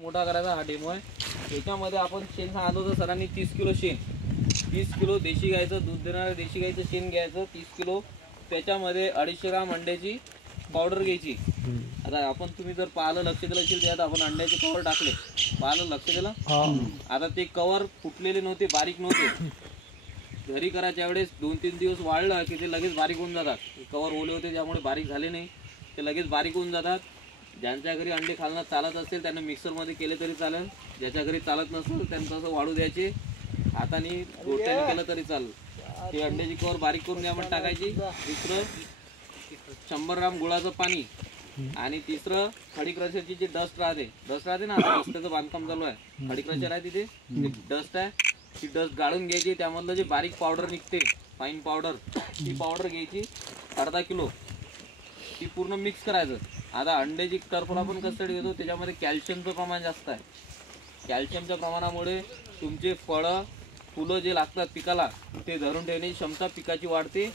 मोठा करायचा हा डेमो आहे। याच्यामध्ये आपण शेण सांगितलं होतं सरांनी 30 किलो शेण, 30 किलो देशी गायचं दूध देणारं देशी गायचं शेण घ्यायचं 30 किलो, त्याच्यामध्ये 250 ग्राम अंड्याची पावडर घ्यायची। आता आपण तुम्ही जर पाहिलं लक्ष दिलं असेल त्यात आपण अंड्याचे कवर टाकले, पाहिलं लक्ष दिलं। आता ते कवर फुटलेले नव्हते, बारीक नव्हते, घरी करायच्या वेळेस 2-3 दिवस वाळलं की ते लगेच बारीक होऊन जातात। कवर ओले होते त्यामुळे बारीक झाले नाही, ते लगेच बारीक होऊन जातात। ज्यांच्या घरी अंडे खालणं चालत असेल त्यांना मिक्सरमध्ये केले तरी चालेल, ज्याच्या घरी चालत नसेल त्यांचं असं वाळू द्यायचे, हाताने गोट्याने केलं तरी चालेल। ते अंड्याची कवर बारीक करून यामध्ये टाकायची। दुसरं 100 ग्राम गुळाचं पाणी, आणि तिसरं खडी क्रशरची जी डस्ट राहते ना, रस्त्याचं बांधकाम चालू आहे, खडी क्रशर आहे तिथे डस्ट आहे, ती डस्ट गाळून घ्यायची। त्यामधलं जे बारीक पावडर निघते फाईन पावडर, ती पावडर घ्यायची अर्धा किलो, ती पूर्ण मिक्स करायचं। आता अंड्याची टर्फल आपण कस्टडी घेतो त्याच्यामध्ये कॅल्शियमचं प्रमाण जास्त आहे। कॅल्शियमच्या प्रमाणामुळे तुमचे फळं फुलं जे लागतात पिकाला ते धरून ठेवण्याची क्षमता पिकाची वाढते,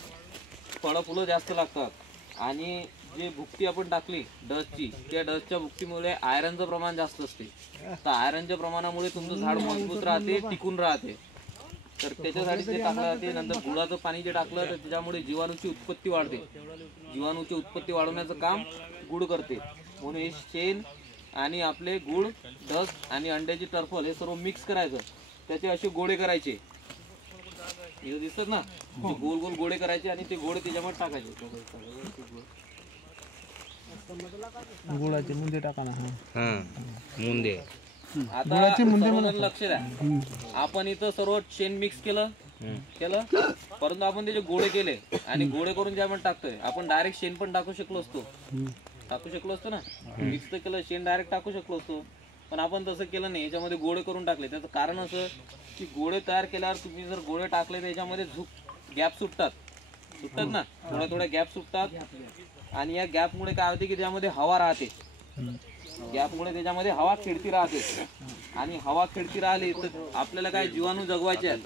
फळं फुलं जास्त लागतात। आणि जे भुकटी आपण टाकली डस्टची, त्या डस्टच्या भुकटीमुळे आयरनचं प्रमाण जास्त असते, तर आयरनच्या प्रमाणामुळे तुमचं झाड मजबूत राहते, टिकून राहते। तर त्याच्यासाठी ते टाकलं जाते। नंतर गुळाचं पाणी जे टाकलं तर त्याच्यामुळे जीवाणूची उत्पत्ती वाढते, जीवाणूची उत्पत्ती वाढवण्याचं काम गुळ करते। म्हणून हे शेण आणि आपले गुळ, डस्ट आणि अंड्याची टर्फल हे सर्व मिक्स करायचं, त्याचे असे गोळे करायचे, हे दिसतात ना, गोल गोल गोळे करायचे आणि ते गोळे त्याच्यामध्ये टाकायचे। गुळाचे मुंदे टाका ना, मुंदे। आता सर्वांना लक्ष द्या, आपण इथं सर्व शेण मिक्स केलं, परंतु आपण त्याचे गोळे केले आणि गोळे करून ज्यामध्ये टाकतोय आपण डायरेक्ट शेण पण टाकू शकलो असतो ना, मिक्स तर केलं, शेण डायरेक्ट टाकू शकलो असतो, पण आपण तसं केलं नाही, याच्यामध्ये गोळे करून टाकले। त्याचं कारण असं की गोळे तयार केल्यावर तुम्ही जर गोळे टाकले तर याच्यामध्ये गॅप सुटतात ना, थोड्या गॅप सुटतात, आणि या गॅपमुळे काय होते की त्यामध्ये हवा राहते, गॅपमुळे त्याच्यामध्ये हवा खेळती राहते, आणि हवा खेळती राहिली तर आपल्याला काय जीवाणू जगवायचे आहेत।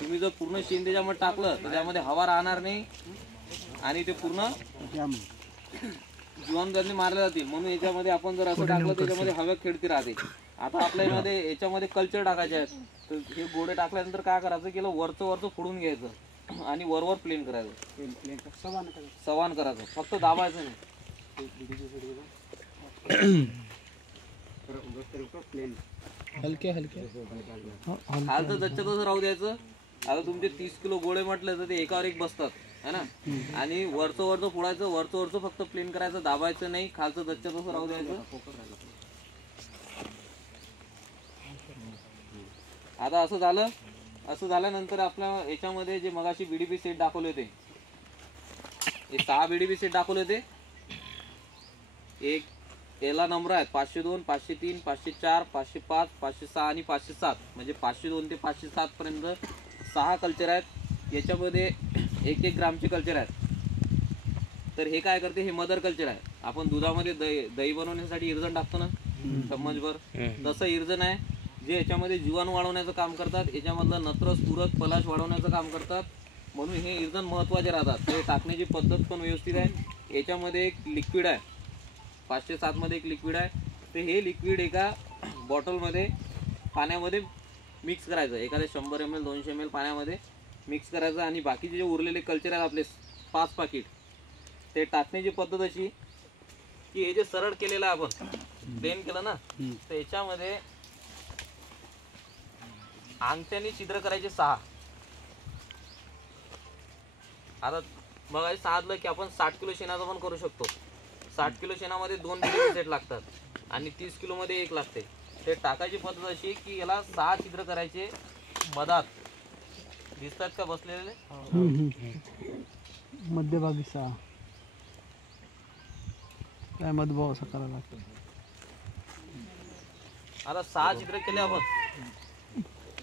तुम्ही जर पूर्ण शेण त्याच्यामध्ये टाकलं तर त्यामध्ये हवा राहणार नाही आणि ते पूर्ण जीवाणू त्यांनी मारले जातील। म्हणून याच्यामध्ये आपण जर असं टाकलं त्याच्यामध्ये हवा खेळती राहते। आता आपल्यामध्ये याच्यामध्ये कल्चर टाकायचे आहेत, तर हे गोळे टाकल्यानंतर काय करायचं की वरचं फोडून घ्यायचं आणि वरवर प्लेन करायचं, सवान करायचं, फक्त दाबायचं नाही, हलके हलके खालचं जच्चं तसं राहू द्यायचं। आता तुमचे 30 किलो गोळे म्हटलं तर ते एकावर एक बसतात है ना, आणि वरचं फोडायचं, वरचं फक्त प्लेन करायचं, दाबायचं नाही, खालचं जच्चं तसं राहू द्यायचं। आता असं झाल्यानंतर आपल्या याच्यामध्ये जे मगाशी बीडीपी सेट दाखवले होते, हे 6 बीडीपी सेट दाखवले होते, एक याला नंबर आहेत 502, 503, 504, 505, 506 आणि 507, म्हणजे 502 ते 507 पर्यंत 6 कल्चर आहेत। याच्यामध्ये 1-1 ग्रामचे कल्चर आहेत। तर हे काय करते, हे मदर कल्चर आहे। आपण दुधामध्ये दही बनवण्यासाठी इर्जन टाकतो ना चम्मचभर, तसं इर्जन आहे जे याच्यामध्ये जीवाणू वाढवण्याचं काम करतात, याच्यामधलं नत्र, स्फुरद, पलाश वाढवण्याचं काम करतात। म्हणून हे इर्जन महत्त्वाचे राहतात। ते टाकण्याची पद्धत पण व्यवस्थित आहे। याच्यामध्ये एक लिक्विड आहे 507 मध्ये, एक लिक्विड आहे, तर हे लिक्विड एका बॉटलमध्ये पाण्यामध्ये मिक्स करायचं, एखाद्या 100 ml 200 ml पाण्यामध्ये मिक्स करायचं, आणि बाकीचे जे उरलेले कल्चर आहेत आपले 5 पाकिट, ते टाकण्याची पद्धत अशी की हे जे सरळ केलेलं आहे आपण प्लेन केलं ना, तर याच्यामध्ये अंगठ्याने छिद्र करायचे 6। आता बघा 6 की आपण 60 किलो शेणाचं पण करू शकतो। 60 किलो शेणामध्ये 2 बीडीपी सेट लागतात आणि 30 किलो मध्ये 1 लागते। ते टाकायची पद्धत अशी की याला 6 छिद्र करायचे मधात, दिसतात का बसलेले, मध्यभागी 6, काय मधभाव असं करायला लागतं। आता 6 छिद्र केले आपण,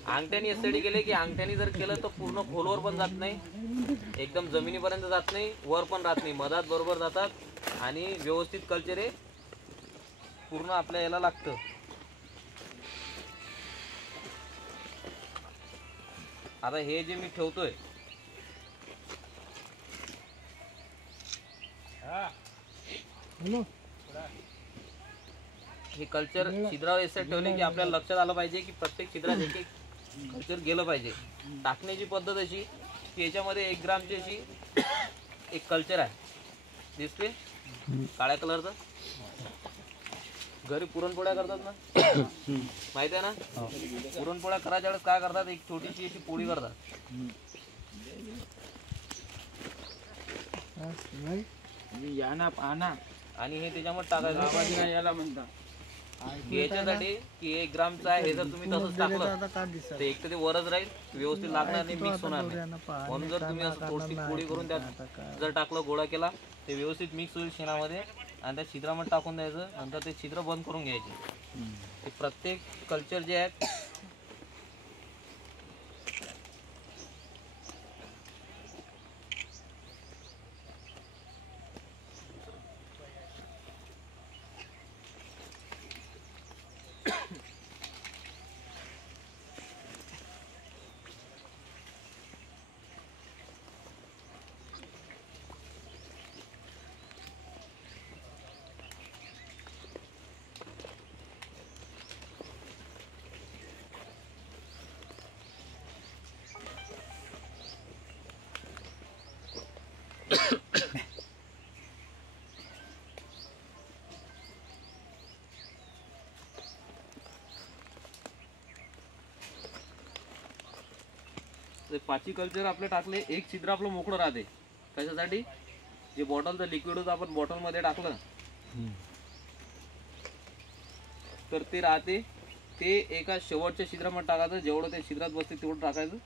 अंगठ्याने यासाठी केले की अंगठ्याने जर केलं तर पूर्ण खोलवर पण जात नाही, एकदम जमिनीपर्यंत जात नाही, वर पण राहत नाही, मधात बरोबर जातात, आणि व्यवस्थित कल्चर हे पूर्ण आपल्या याला लागतं। आता हे जे मी ठेवतोय हे कल्चर छिद्रावर यासाठी ठेवले की आपल्याला लक्षात आलं पाहिजे की प्रत्येक छिद्रात एक एक कल्चर गेलं पाहिजे. टाकण्याची पद्धत अशी की याच्यामध्ये 1 ग्रामची अशी एक कल्चर आहे, दिसते काळ्या कलरचं. घरी पुरणपोळ्या करतात ना, माहिती आहे ना. पुरणपोळ्या करायच्या वेळेस काय करतात, एक छोटीशी अशी पोळी करतात. आणि हे त्याच्यामध्ये टाकायचं. याला म्हणतात याच्यासाठी की 1 ग्रामचं आहे, हे जर तुम्ही तसंच टाकलं तर एक तर ते वरच राहील, व्यवस्थित लागणार नाही, मिक्स होणार नाही. म्हणून जर तुम्ही असं थोडीशी पोळी करून त्यात जर टाकलं, गोळा केला, ते व्यवस्थित मिक्स होईल शेणामध्ये आणि त्या छिद्रामध्ये टाकून द्यायचं. नंतर ते छिद्र बंद करून घ्यायचे. ते प्रत्येक कल्चर जे आहेत पाची कल्चर आपले टाकले, एक छिद्र आपलं मोकळं राहते. कशासाठी, जे बॉटलचं लिक्विड होतं आपण बॉटलमध्ये टाकलं तर ते राहते, ते एका शेवटच्या छिद्रामध्ये टाकायचं. जेवढं त्या छिद्रात बसते तेवढं टाकायचं